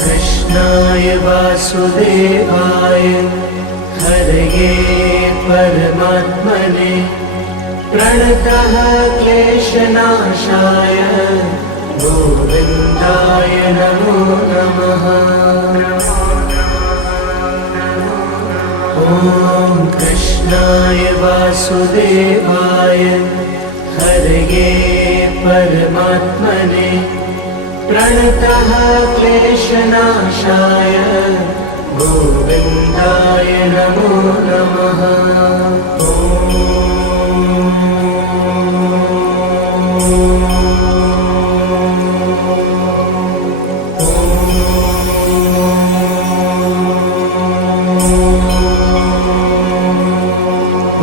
कृष्णाय वासुदेवाय हरये परमात्मने प्रणतः क्लेशनाशाय गोविन्दाय नमो नमः। ॐ कृष्णाय वासुदेवाय हरये परमात्मने प्रणतः क्लेशनाशाय गोविन्दाय नमो नमः।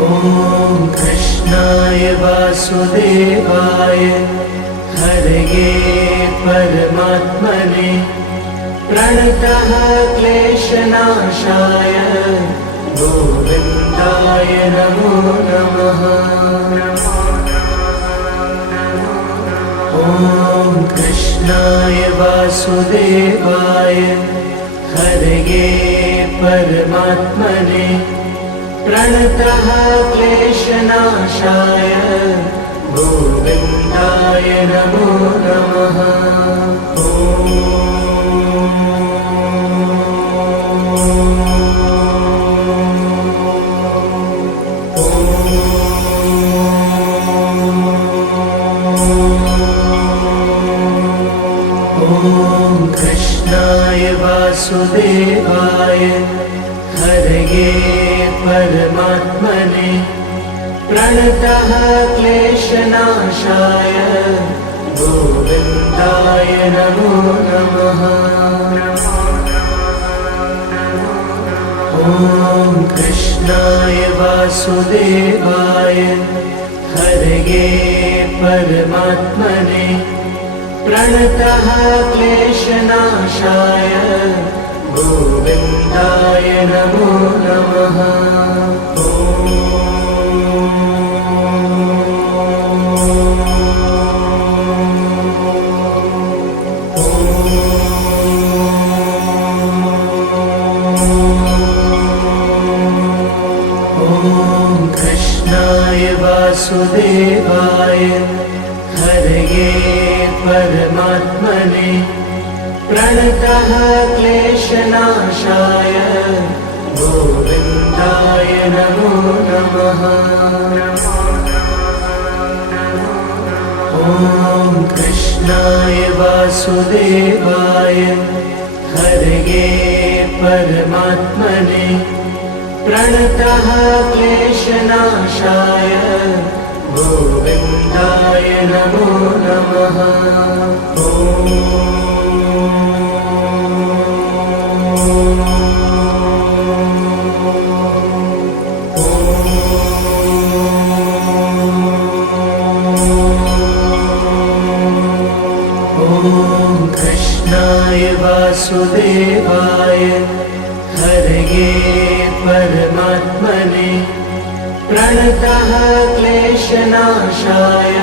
ॐ कृष्णाय वासुदेवाय हरये परमात्मने प्रणतः क्लेशनाशाय गोविन्दाय नमो नमः। ॐ कृष्णाय वासुदेवाय हरये परमात्मने प्रणतः क्लेशनाशाय गोविन्दाय नमो नमः। ॐ कृष्णाय वासुदेवाय हरये परमात्मने प्रणतः क्लेशनाशाय गोविन्दाय नमो नमः। ॐ कृष्णाय वासुदेवाय हरये परमात्मने प्रणतः क्लेशनाशाय गोविन्दाय नमो नमः। ॐ कृष्णाय वासुदेवाय हरये परमात्मने प्रणतः क्लेशनाशाय गोविन्दाय नमो नमः। ॐ कृष्णाय वासुदेवाय हरये परमात्मने प्रणतः क्लेशनाशाय गोविन्दाय नमो नमः। ॐ कृष्णाय वासुदेवाय हरये परमात्मने प्रणतः क्लेशनाशाय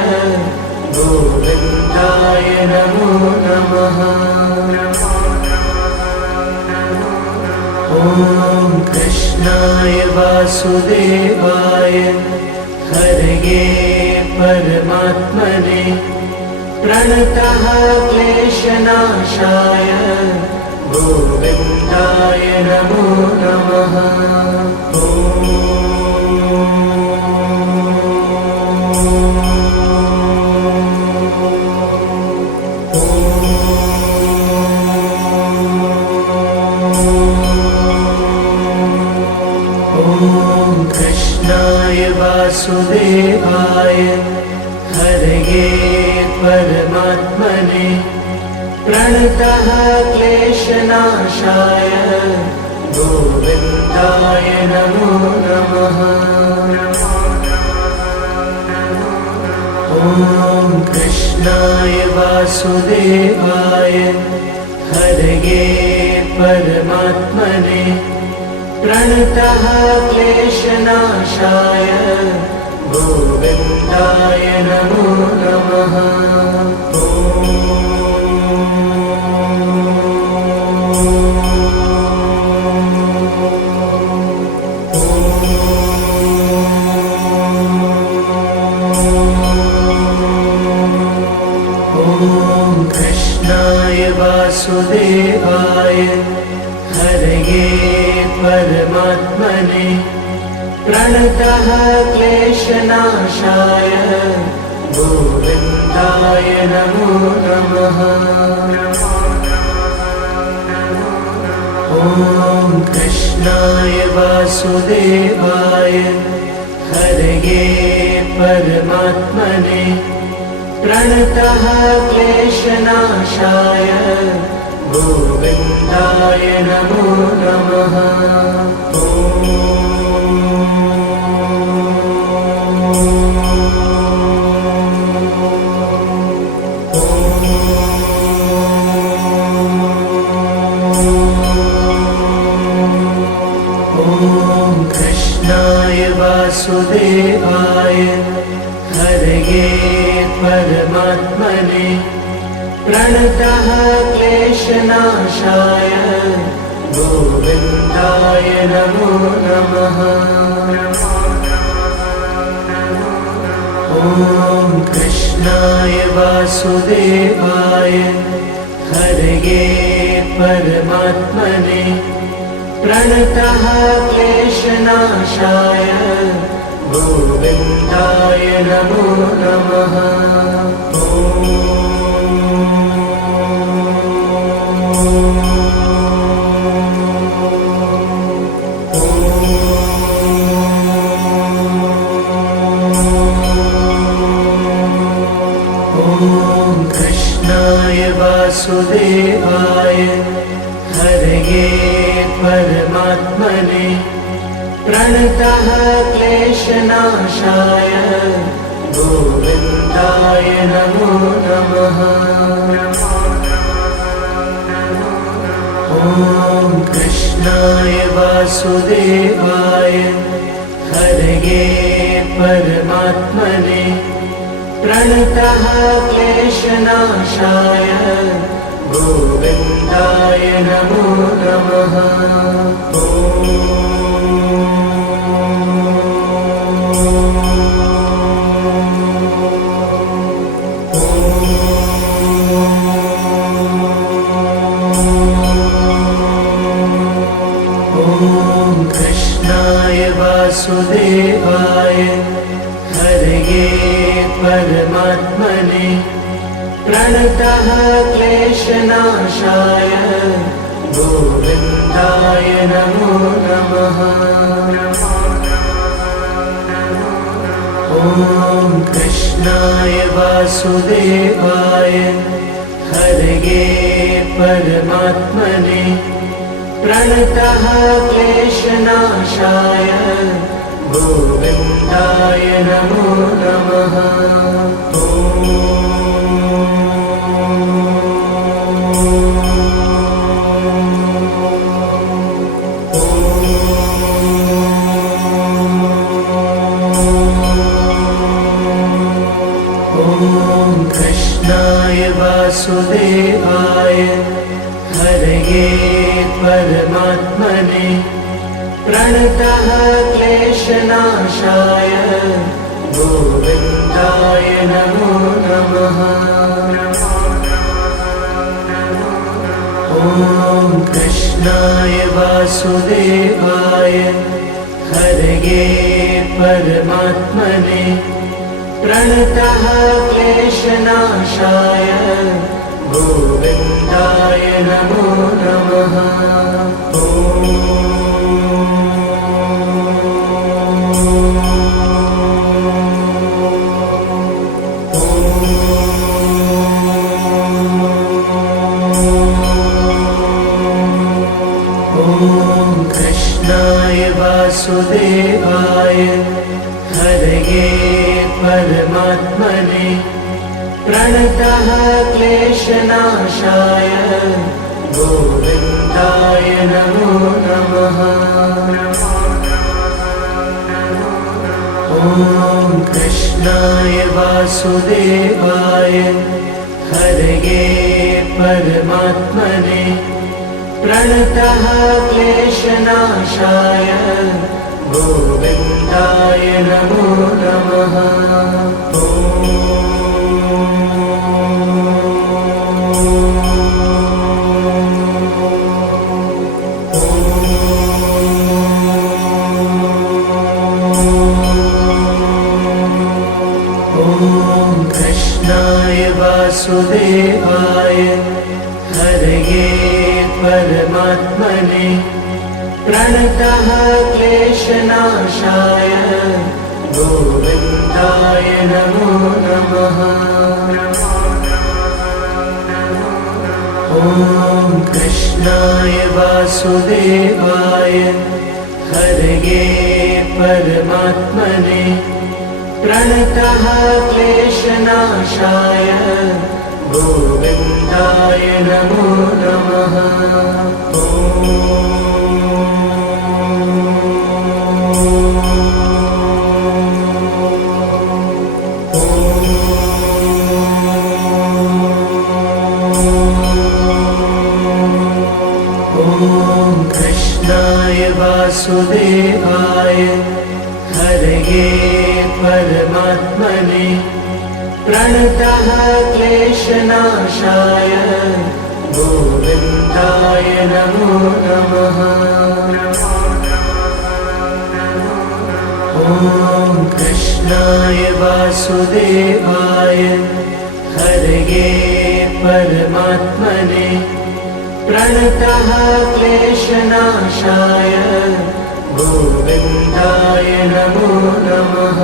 गोविन्दाय नमो नमः। ॐ कृष्णाय वासुदेवाय हरये परमात्मने प्रणतः क्लेशनाशाय गोविन्दाय नमो नमः। ॐ कृष्णाय वासुदेवाय हरये परमात्मने प्रणतः क्लेशनाशाय गोविन्दाय नमो नमः। ॐ कृष्णाय वासुदेवाय हरये परमात्मने प्रणतः क्लेशनाशाय गोविन्दाय नमो नमः। ॐ कृष्णाय वासुदेवाय हरये परमात्मने प्रणतः क्लेशनाशाय गोविन्दाय नमो नमः। ॐ कृष्णाय वासुदेवाय हरये परमात्मने प्रणतः क्लेशनाशाय गोविन्दाय नमो नमः। ॐ कृष्णाय वासुदेवाय हरये परमात्मने प्रणतः क्लेशनाशाय गोविन्दाय नमो नमः। ॐ कृष्णाय वासुदेवाय हरये परमात्मने प्रणतः क्लेशनाशाय गोविन्दाय नमो नमः। ॐ कृष्णाय वासुदेवाय हरये परमात्मने प्रणतः क्लेशनाशाय गोविन्दाय नमो नमः। ॐ कृष्णाय वासुदेवाय हरये परमात्मने प्रणतः क्लेशनाशाय गोविन्दाय नमो नमः। ॐ कृष्णाय वासुदेवाय हरये परमात्मने प्रणतः क्लेशनाशाय गोविन्दाय नमो नमः। ॐ कृष्णाय वासुदेवाय हरये परमात्मने प्रणतः क्लेशनाशाय गोविन्दाय नमो नमः। ॐ कृष्णाय वासुदेवाय हरये परमात्मने प्रणतः क्लेशनाशाय गोविन्दाय नमो नमः। ॐ कृष्णाय वासुदेवाय हरये परमात्मने प्रणतः क्लेशनाशाय गोविन्दाय नमो नमः। ॐ कृष्णाय वासुदेवाय हरये परमात्मने प्रणतः क्लेशनाशाय गोविन्दाय नमो नमः। ॐ कृष्णाय वासुदेवाय हरये परमात्मने प्रणतः क्लेशनाशाय गोविन्दाय नमो नमः। ॐ कृष्णाय वासुदेवाय हरये परमात्मने प्रणतः क्लेशनाशाय गोविन्दाय नमो नमः। ॐ कृष्णाय वासुदेवाय हरये परमात्मने प्रणतः क्लेशनाशाय गोविन्दाय नमो नमः। ॐ कृष्णाय वासुदेवाय हरये परमात्मने प्रणतः क्लेशनाशाय गोविन्दाय नमो नमः। ॐ कृष्णाय वासुदेवाय हरये परमात्मने प्रणतः क्लेशनाशाय गोविन्दाय नमो नमः।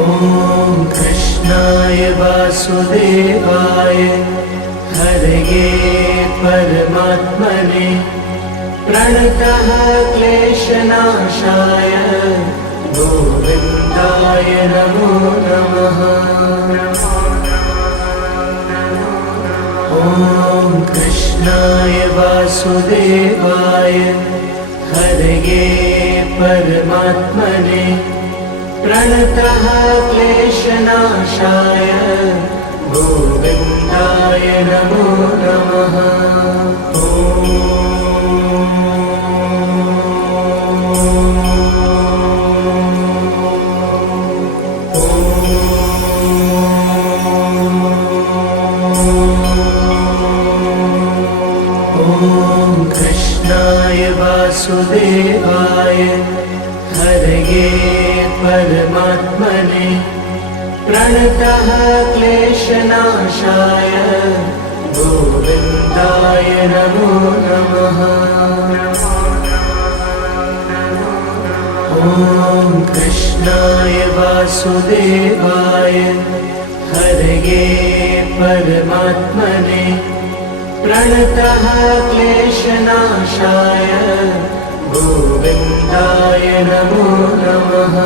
ॐ कृष्णाय वासुदेवाय हरये परमात्मने प्रणतः क्लेशनाशाय गोविन्दाय नमो नमः। ॐ कृष्णाय वासुदेवाय हरये परमात्मने प्रणतः क्लेशनाशाय गोविन्दाय नमो नमः। ॐ कृष्णाय वासुदेवाय हरये परमात्मने प्रणतः क्लेशनाशाय गोविन्दाय नमो नमः। ॐ कृष्णाय वासुदेवाय हरये परमात्मने प्रणतः क्लेशनाशाय गोविन्दाय नमो नमः।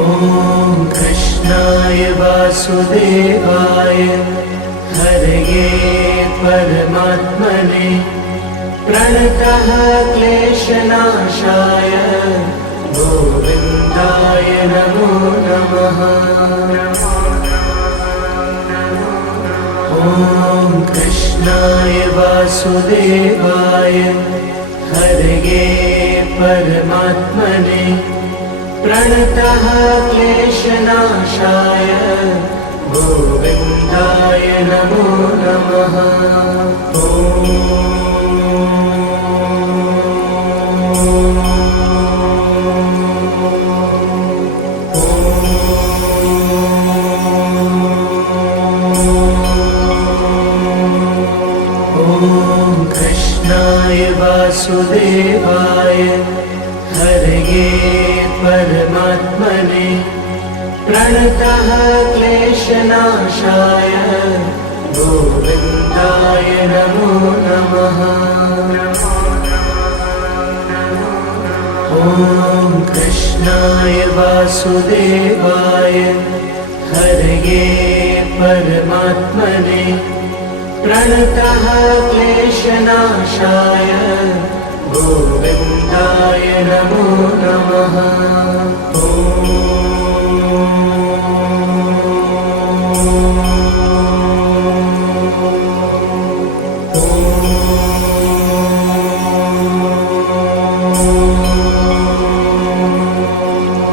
ॐ कृष्णाय वासुदेवाय हरये परमात्मने प्रणतः क्लेशनाशाय गोविन्दाय नमो नमः। ॐ कृष्णाय वासुदेवाय हरये परमात्मने प्रणतः क्लेशनाशाय गोविन्दाय नमो नमः। ॐ कृष्णाय वासुदेवाय हरये परमात्मने प्रणतः क्लेशनाशाय गोविन्दाय नमो नमः। ॐ कृष्णाय वासुदेवाय हरये परमात्मने प्रणतः क्लेशनाशाय गोविन्दाय नमो नमः।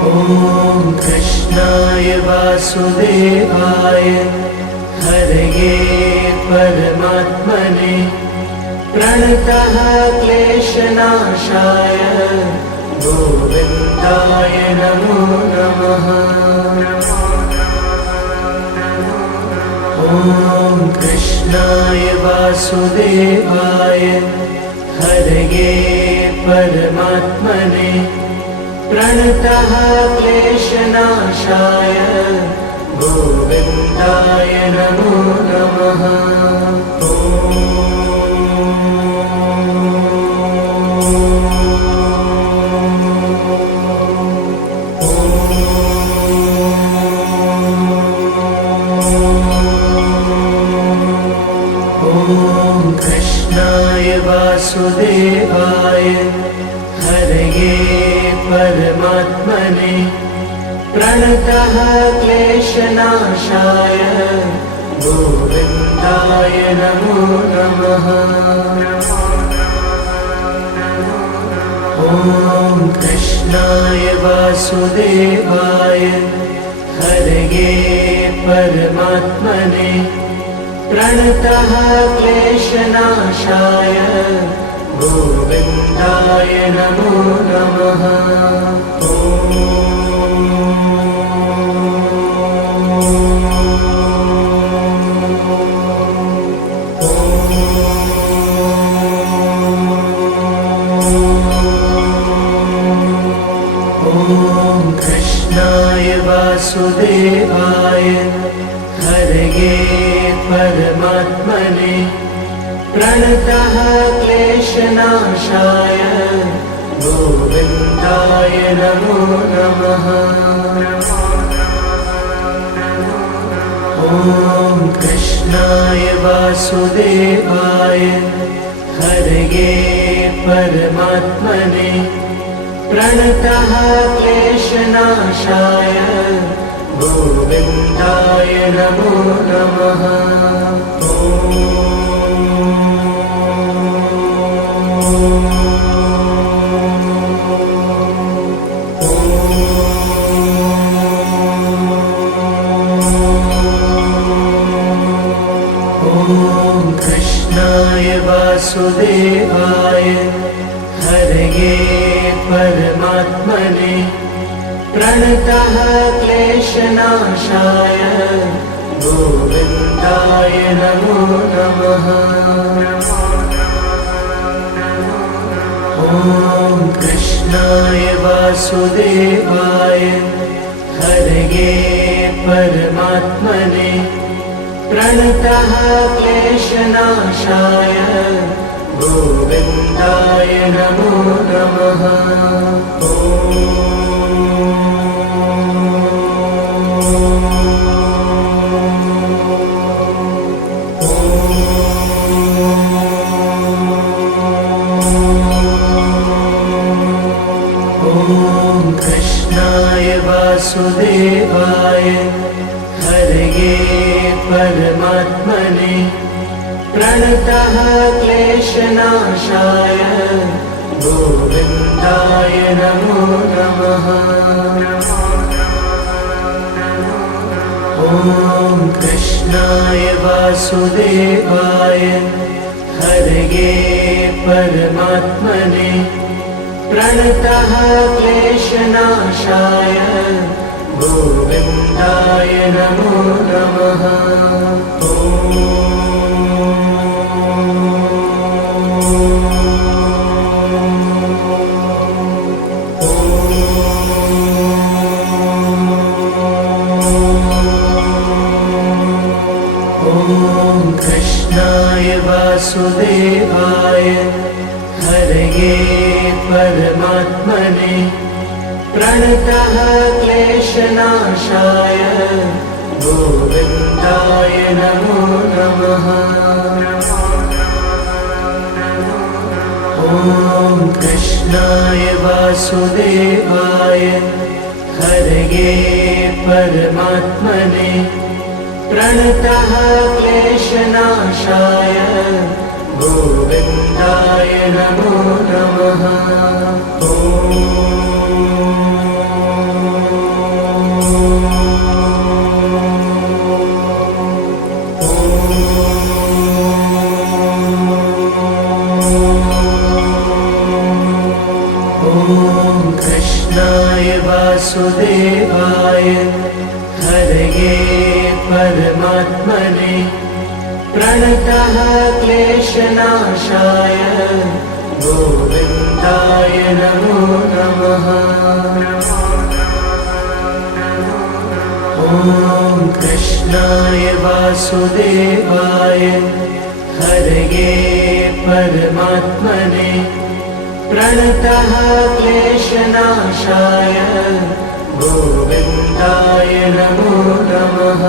ॐ कृष्णाय वासुदेवाय हरये परमात्मने प्रणतः क्लेशनाशाय गोविन्दाय नमो नमः। ॐ कृष्णाय वासुदेवाय हरये परमात्मने प्रणतः क्लेशनाशाय गोविन्दाय नमो नमः। ॐ कृष्णाय वासुदेवाय हरये परमात्मने प्रणतः क्लेशनाशाय गोविन्दाय नमो नमः। ॐ कृष्णाय वासुदेवाय हरये परमात्मने प्रणतः क्लेशनाशाय गोविन्दाय नमो नमः। ॐ कृष्णाय वासुदेवाय हरये परमात्मने प्रणतः क्लेशनाशाय गोविन्दाय नमो नमः। ॐ कृष्णाय वासुदेवाय हरये परमात्मने प्रणतः क्लेशनाशाय गोविन्दाय नमो नमः। ॐ कृष्णाय वासुदेवाय हरये परमात्मने प्रणतः क्लेशनाशाय गोविन्दाय नमो नमः। ॐ कृष्णाय वासुदेवाय हरये परमात्मने प्रणतः क्लेशनाशाय गोविन्दाय नमो नमः। ॐ कृष्णाय वासुदेवाय हरये परमात्मने प्रणतः क्लेशनाशाय गोविन्दाय नमो नमः। ॐ कृष्णाय वासुदेवाय हरये परमात्मने प्रणतः क्लेशनाशाय गोविन्दाय नमो नमः। ॐ कृष्णाय वासुदेवाय हरये परमात्मने प्रणतः क्लेशनाशाय गोविन्दाय नमो नमः। ॐ कृष्णाय वासुदेवाय हरये परमात्मने प्रणतः क्लेशनाशाय गोविन्दाय नमो नमः। कृष्णाय वासुदेवाय हरये परमात्मने प्रणतः क्लेशनाशाय गोविन्दाय नमो नमः। ॐ कृष्णाय वासुदेवाय हरये परमात्मने प्रणतः क्लेशनाशाय गोविन्दाय नमो नमः।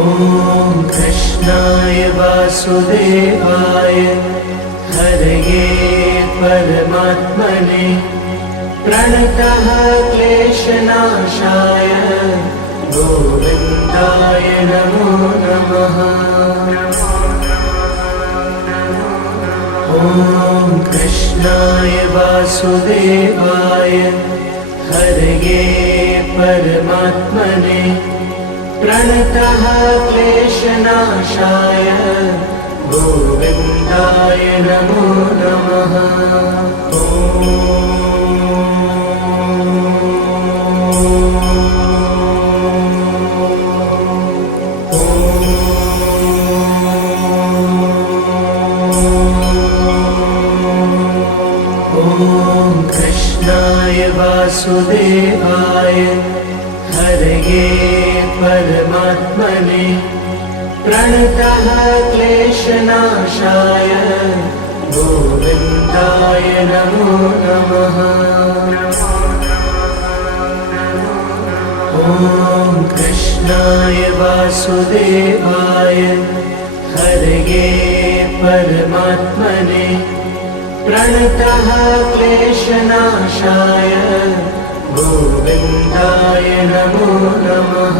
ॐ कृष्णाय वासुदेवाय हरये परमात्मने प्रणतः क्लेशनाशाय गोविन्दाय नमो नमः। ॐ कृष्णाय वासुदेवाय हरये परमात्मने प्रणतः क्लेशनाशाय गोविन्दाय नमो नमः। ॐ कृष्णाय वासुदेवाय हरये परमात्मने प्रणतः क्लेशनाशाय गोविन्दाय नमो नमः। ॐ कृष्णाय वासुदेवाय हरये परमात्मने प्रणतः क्लेशनाशाय गोविन्दाय नमो नमः।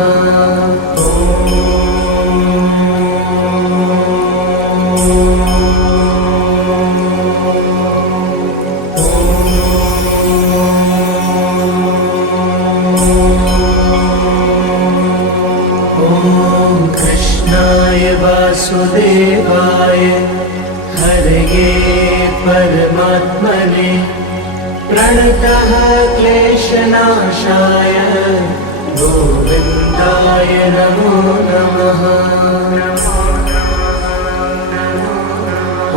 कृष्णाय वासुदेवाय हरये परमात्मने प्रणतः क्लेशनाशाय गोविन्दाय नमो नमः।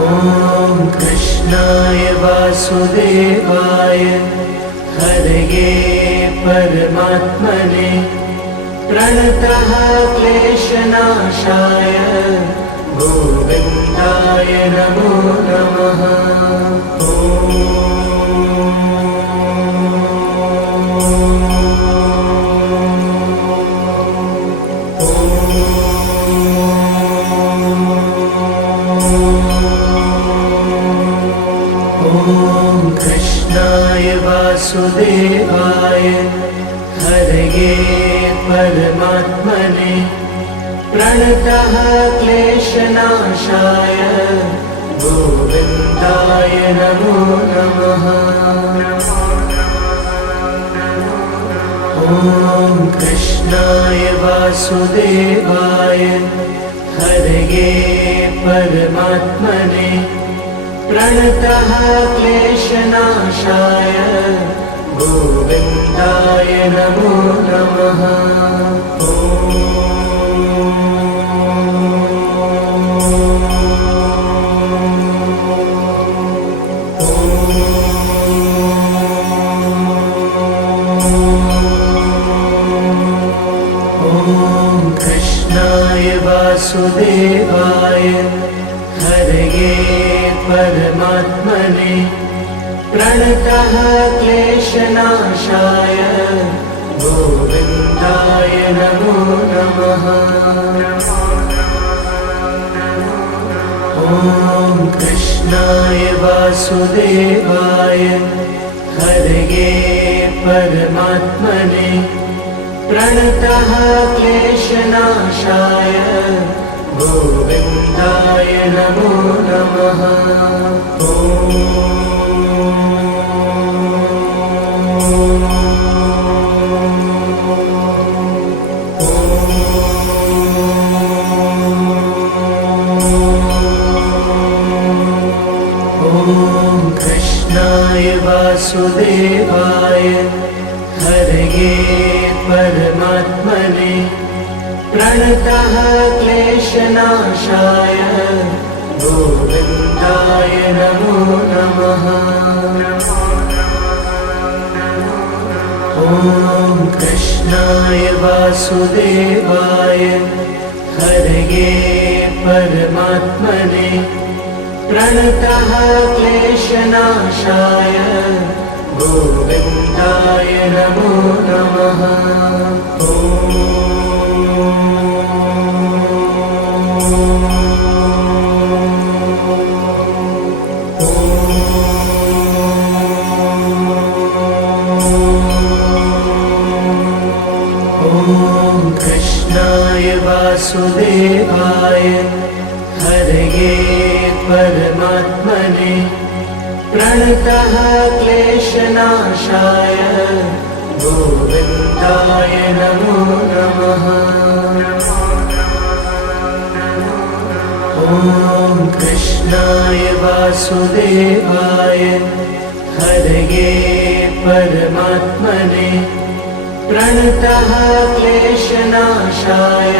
ॐ कृष्णाय वासुदेवाय हरये परमात्मने प्रणतः क्लेशनाशाय गोविन्दाय नमो नमः। कृष्णाय वासुदेवाय हरये परमात्मने प्रणतः क्लेशनाशाय गोविन्दाय नमो नमः। ॐ कृष्णाय वासुदेवाय हरये परमात्मने प्रणतः क्लेशनाशाय गोविन्दाय नमो नमः। ॐ कृष्णाय वासुदेवाय हरये परमात्मने प्रणतः क्लेशनाशाय गोविन्दाय नमो नमः। ॐ कृष्णाय वासुदेवाय हरये परमात्मने प्रणतः क्लेशनाशाय गोविन्दाय नमो नमः। कृष्णाय वासुदेवाय हरये परमात्मने प्रणतः क्लेशनाशाय गोविन्दाय नमो नमः। ॐ कृष्णाय वासुदेवाय हरये परमात्मने प्रणतः क्लेशनाशाय गोविन्दाय नमो नमः। कृष्णाय वासुदेवाय हरये परमात्मने प्रणतः क्लेशनाशाय गोविन्दाय नमो नमः। ॐ कृष्णाय वासुदेवाय हरये परमात्मने प्रणतः क्लेशनाशाय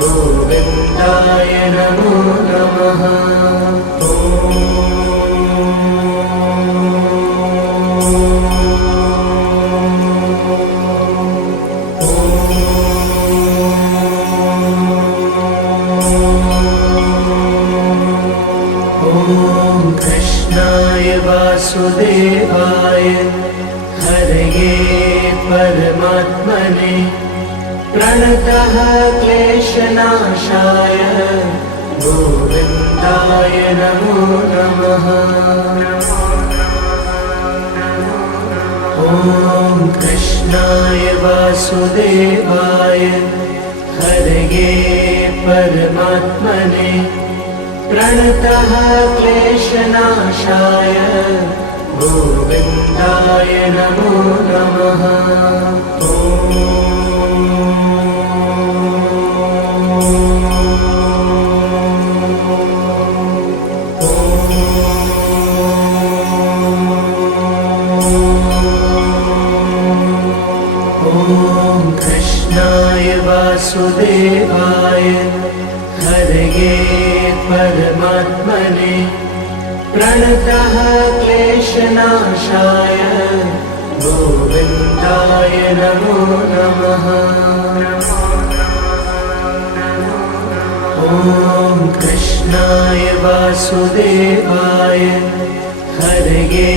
गोविन्दाय नमो नमः। कृष्णाय वासुदेवाय हरये परमात्मने प्रणतः क्लेशनाशाय गोविन्दाय नमो नमः। ॐ कृष्णाय वासुदेवाय हरये परमात्मने प्रणतः क्लेशनाशाय गोविन्दाय नमो नमः। कृष्णाय वासुदेवाय हरये परमात्मने प्रणतः क्लेशनाशाय गोविन्दाय नमो नमः। ॐ कृष्णाय वासुदेवाय हरये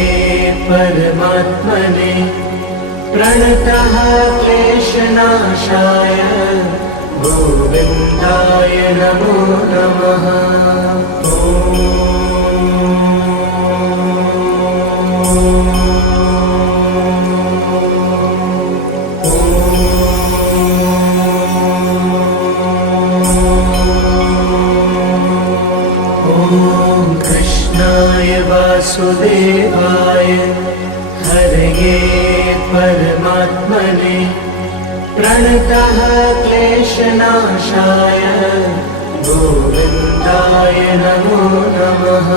परमात्मने प्रणतः क्लेशनाशाय गोविन्दाय नमो नमः। कृष्णाय वासुदेवाय हरये परमात्मने प्रणतः क्लेशनाशाय गोविन्दाय नमो नमः।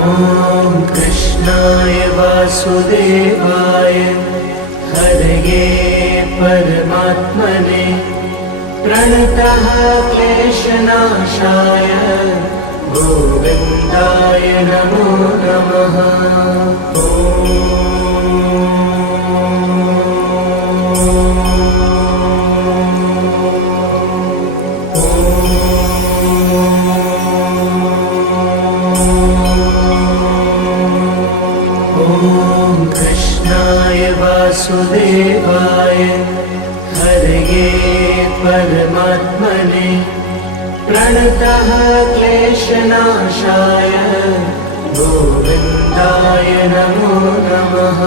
ॐ कृष्णाय वासुदेवाय हरये परमात्मने प्रणतः क्लेशनाशाय गोविन्दाय नमो नमः। ॐ हरये परमात्मने प्रणतः क्लेशनाशाय गोविन्दाय नमो नमः।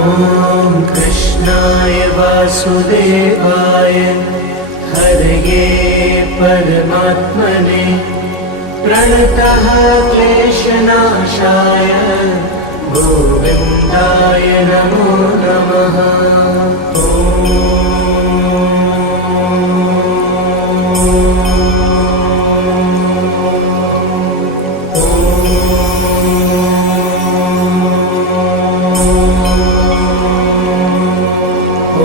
ॐ कृष्णाय वासुदेवाय हरये परमात्मने प्रणतः क्लेशनाशाय गोविन्दाय नमो नमः।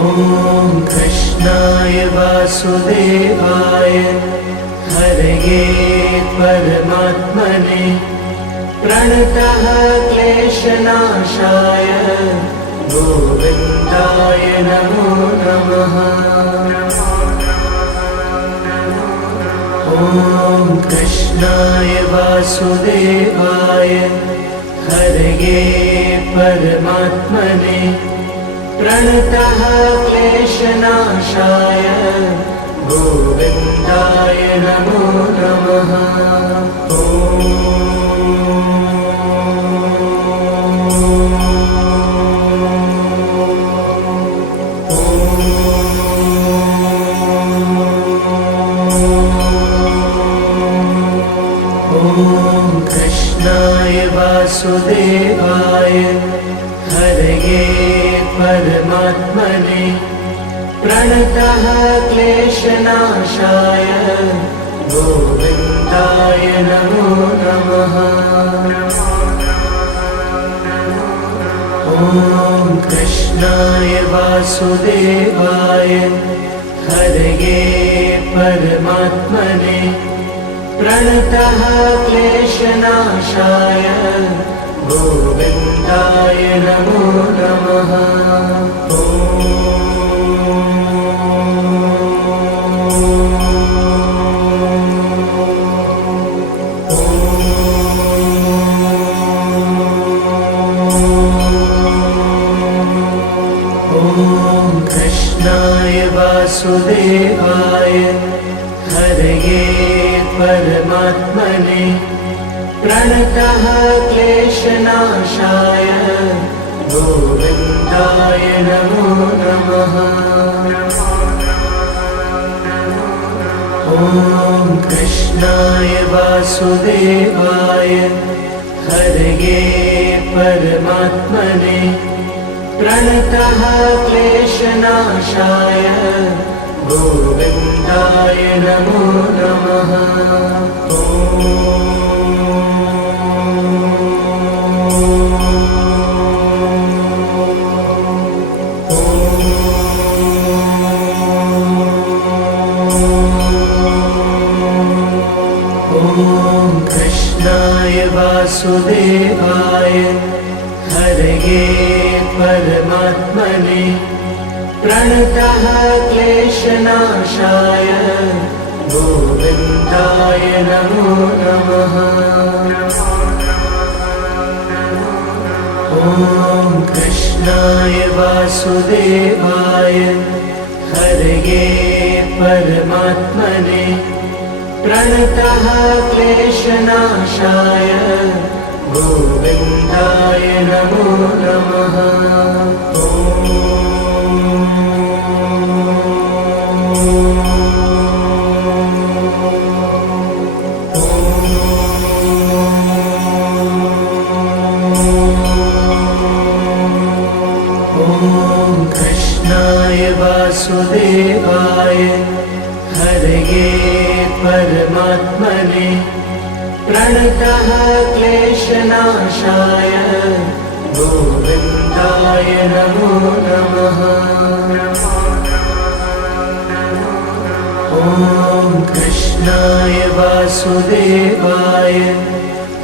ॐ कृष्णाय वासुदेवाय हरये परमात्मने प्रणतः क्लेशनाशाय गोविन्दाय नमो नमः। ॐ कृष्णाय वासुदेवाय हरये परमात्मने प्रणतः क्लेशनाशाय गोविन्दाय नमो नमः। ॐ कृष्णाय वासुदेवाय हरये परमात्मने प्रणतः क्लेशनाशाय गोविन्दाय नमो नमः। ॐ कृष्णाय वासुदेवाय हरये परमात्मने प्रणतः क्लेशनाशाय गोविन्दाय नमो नमः। ॐ कृष्णाय वासुदेवाय हरये परमात्मने प्रणतः क्लेशनाशाय गोविन्दाय नमो नमः। ॐ कृष्णाय वासुदेवाय हरये परमात्मने प्रणतः क्लेशनाशाय गोविन्दाय नमो नमः। ॐ कृष्णाय वासुदेवाय हरये परमात्मने प्रणतः क्लेशनाशाय गोविन्दाय नमो नमः। ॐ कृष्णाय वासुदेवाय हरये परमात्मने प्रणतः क्लेशनाशाय गोविन्दाय नमो नमः। ॐ कृष्णाय वासुदेवाय हरये परमात्मने प्रणतः क्लेशनाशाय गोविन्दाय नमो नमः। ॐ कृष्णाय वासुदेवाय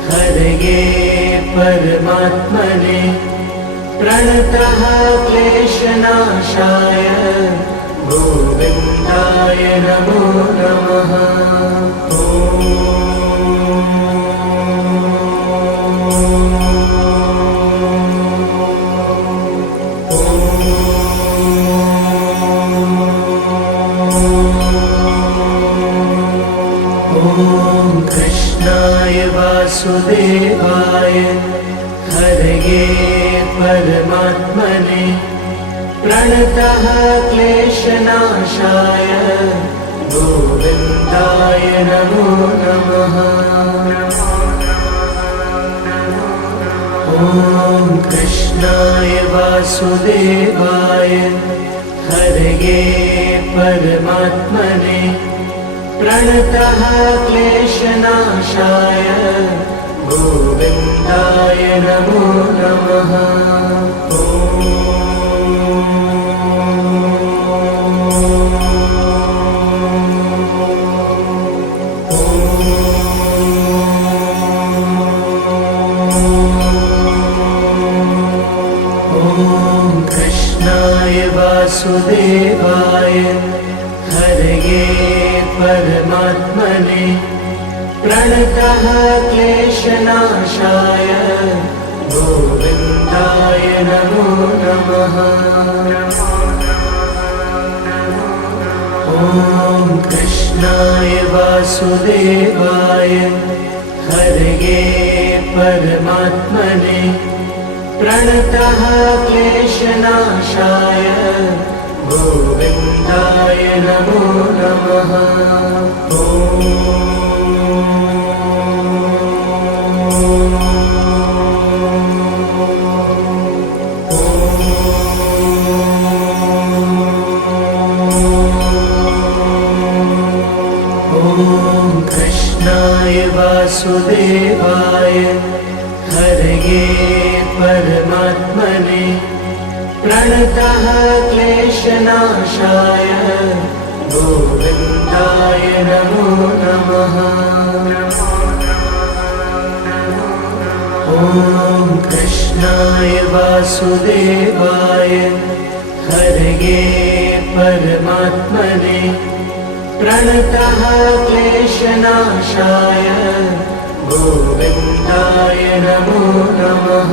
हरये परमात्मने प्रणतः क्लेशनाशाय गोविन्दाय नमो नमः। ॐ वासुदेवाय हरये परमात्मने प्रणतः क्लेशनाशाय गोविन्दाय नमो नमः। ॐ कृष्णाय वासुदेवाय हरये परमात्मने प्रणतः क्लेशनाशाय गोविन्दाय नमो नमः। वासुदेवाय हरये परमात्मने प्रणतः क्लेशनाशाय गोविन्दाय नमो नमः। ॐ कृष्णाय वासुदेवाय हरये परमात्मने प्रणतः क्लेशनाशाय गोविन्दाय नमो नमः। ॐ कृष्णाय वासुदेवाय हरये परमात्मने प्रणतः क्लेशनाशाय गोविन्दाय नमो नमः। ॐ कृष्णाय वासुदेवाय हरये परमात्मने प्रणतः क्लेशनाशाय गोविन्दाय नमो नमः।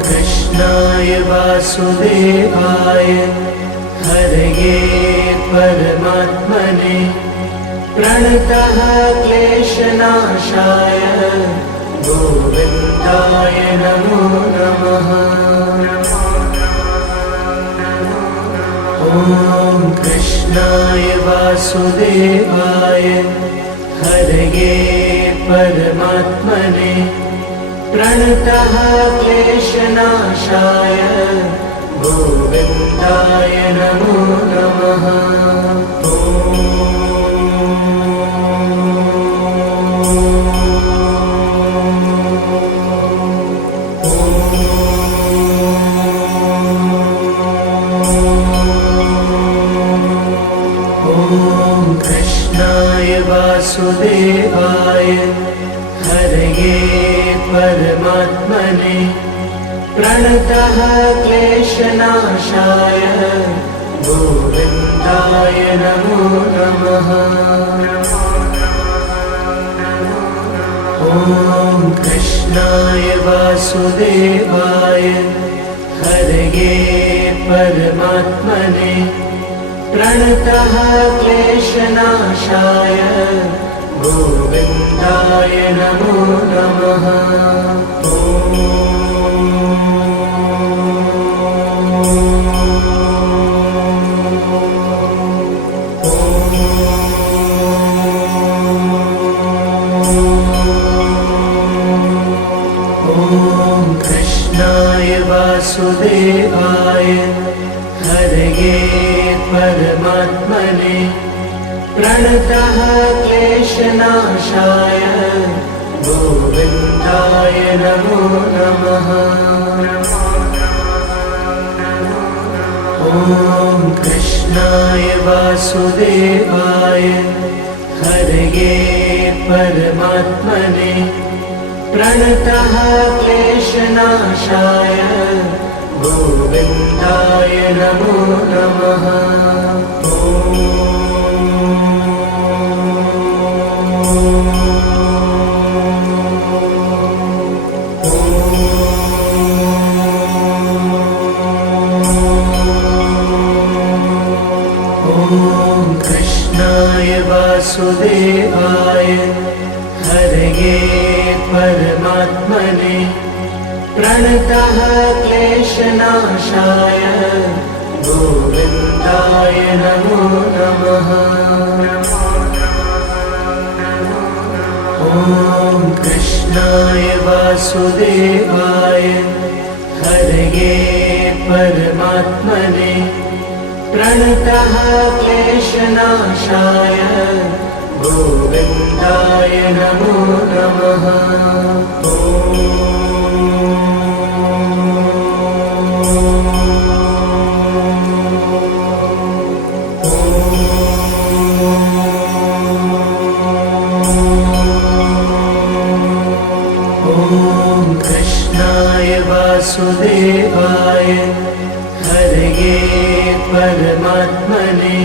कृष्णाय वासुदेवाय हरये परमात्मने प्रणतः क्लेशनाशाय गोविन्दाय नमो नमः। ॐ कृष्णाय वासुदेवाय हरये परमात्मने प्रणतः क्लेशनाशाय गोविन्दाय नमो नमः। ॐ कृष्णाय वासुदेवाय हरये परमात्मने प्रणतः क्लेशनाशाय गोविन्दाय नमो नमः। ॐ कृष्णाय वासुदेवाय हरये परमात्मने प्रणतः क्लेशनाशाय गोविन्दाय नमो नमः। ॐ कृष्णाय वासुदेवाय हरये परमात्मने प्रणतः क्लेशनाशाय गोविन्दाय नमो नमः। ॐ कृष्णाय वासुदेवाय हरये परमात्मने प्रणतः क्लेशनाशाय गोविन्दाय नमो नमः। ॐ वासुदेवाय हरये परमात्मने प्रणतः क्लेशनाशाय गोविन्दाय नमो नमः। ॐ कृष्णाय वासुदेवाय हरये परमात्मने प्रणतः क्लेशनाशाय गोविन्दाय नमो नमः। ॐ कृष्णाय वासुदेवाय हरये परमात्मने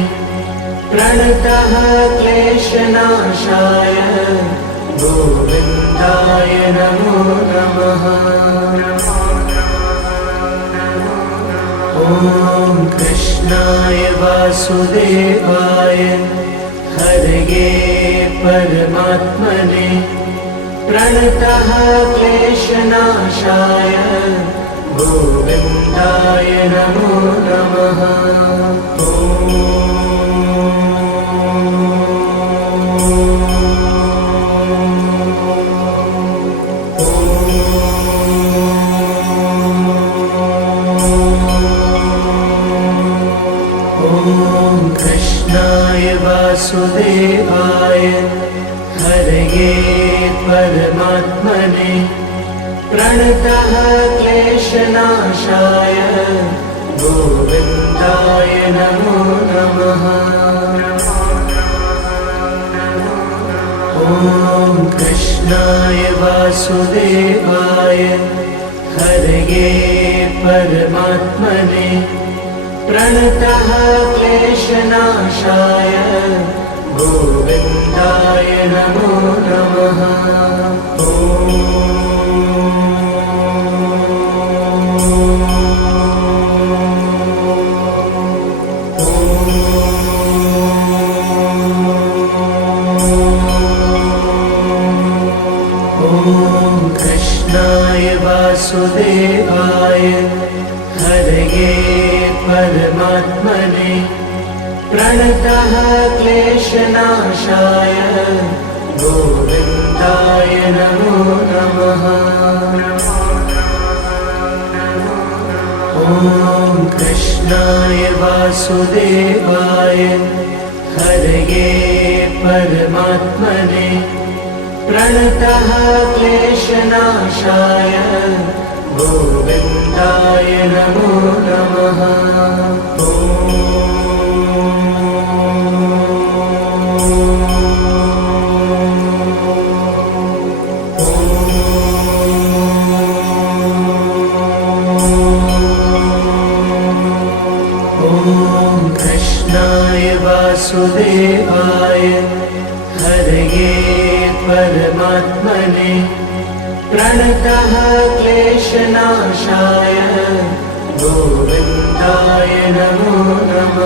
प्रणतः क्लेशनाशाय गोविन्दाय नमो नमः। ॐ कृष्णाय वासुदेवाय हरये परमात्मने प्रणतः क्लेशनाशाय गोविन्दाय नमो नमः। ॐ कृष्णाय वासुदेवाय हरये परमात्मने प्रणतः क्लेशनाशाय गोविन्दाय नमो नमः। ॐ कृष्णाय वासुदेवाय हरये परमात्मने प्रणतः क्लेशनाशाय गोविन्दाय नमो नमः। ॐ कृष्णाय वासुदेवाय हरये परमात्मने प्रणतः क्लेशनाशाय गोविन्दाय नमो नमः। ॐ कृष्णाय वासुदेवाय हरये परमात्मने प्रणतः क्लेशनाशाय गोविन्दाय नमो नमः। ॐ कृष्णाय वासुदेवाय हरये परमात्मने प्रणतः क्लेशनाशाय गोविन्दाय नमो नमः।